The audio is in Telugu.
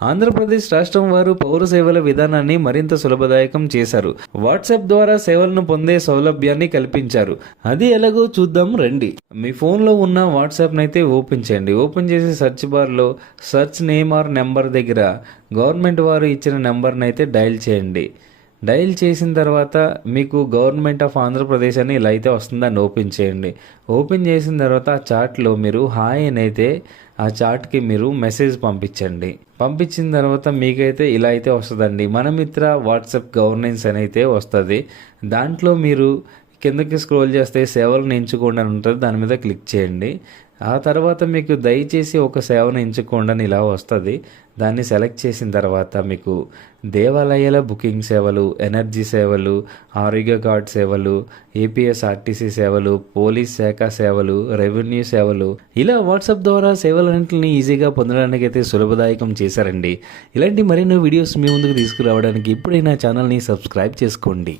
ఆంధ్రప్రదేశ్ రాష్ట్రం వారు పౌర సేవల విధానాన్ని మరింత సులభదాయకం చేశారు. వాట్సాప్ ద్వారా సేవలను పొందే సౌలభ్యాన్ని కల్పించారు. అది ఎలాగో చూద్దాం రండి. మీ ఫోన్లో ఉన్న వాట్సాప్ని అయితే ఓపెన్ చేయండి. ఓపెన్ చేసి సెర్చ్ బార్లో సెర్చ్ నేమ్ ఆర్ నెంబర్ దగ్గర గవర్నమెంట్ వారు ఇచ్చిన నెంబర్ని అయితే డయల్ చేయండి. డయల్ చేసిన తర్వాత మీకు గవర్నమెంట్ ఆఫ్ ఆంధ్రప్రదేశ్ అని ఇలా అయితే వస్తుందని ఓపెన్ చేయండి. ఓపెన్ చేసిన తర్వాత ఆ చాట్లో మీరు హాయ్ అని అయితే ఆ చాట్కి మీరు మెసేజ్ పంపించండి. పంపించిన తర్వాత మీకైతే ఇలా అయితే వస్తుందండి. మన మిత్ర వాట్సాప్ గవర్నెన్స్ అని అయితే వస్తుంది. దాంట్లో మీరు కిందకి స్క్రోల్ చేస్తే సేవలను ఎంచుకోండి అని ఉంటుంది. దాని మీద క్లిక్ చేయండి. ఆ తర్వాత మీకు దయచేసి ఒక సేవను ఎంచుకోండి అని ఇలా వస్తుంది. దాన్ని సెలెక్ట్ చేసిన తర్వాత మీకు దేవాలయాల బుకింగ్ సేవలు, ఎనర్జీ సేవలు, ఆరోగ్య కార్డ్ సేవలు, ఏపీఎస్ఆర్టీసీ సేవలు, పోలీస్ శాఖ సేవలు, రెవెన్యూ సేవలు, ఇలా వాట్సాప్ ద్వారా సేవలన్నింటినీ ఈజీగా పొందడానికి అయితే సులభదాయకం చేశారండి. ఇలాంటి మరెన్నో వీడియోస్ మీ ముందుకు తీసుకురావడానికి ఇప్పుడైనా ఛానల్ని సబ్స్క్రైబ్ చేసుకోండి.